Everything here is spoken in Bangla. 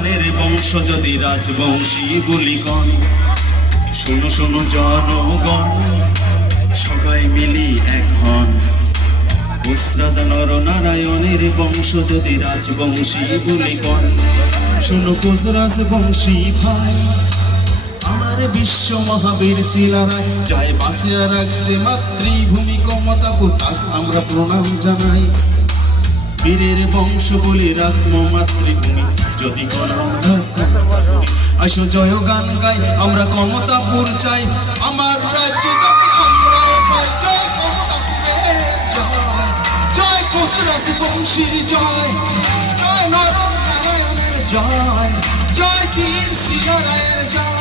গানের বংশ যদি রাজবংশী বলি গণ, শোনো শোনো জনগণ, সবাই মিলি এক হন। রাজা নর নারায়ণের বংশ যদি রাজবংশী বলি গণ, শোনো কোচ রাজবংশী ভাই। আমার বিশ্ব মহাবীর শিলারায় যায় বাঁচিয়া রাখছে মাতৃভূমি কমতা পুতাক আমরা প্রণাম জানাই। বীরের বংশ বলে রাখবো মাতৃভূমি যদি আসো জয় গান গাই আমরা কমতাপুর চাই। আমার রাজ্য যাতে আমরা পাই, জয় কমতাপুরের জয়, জয় কোচ রাজবংশীর জয়, জয় নর নারায়ণের জয়, জয় বীর শিলারায়ের জয়।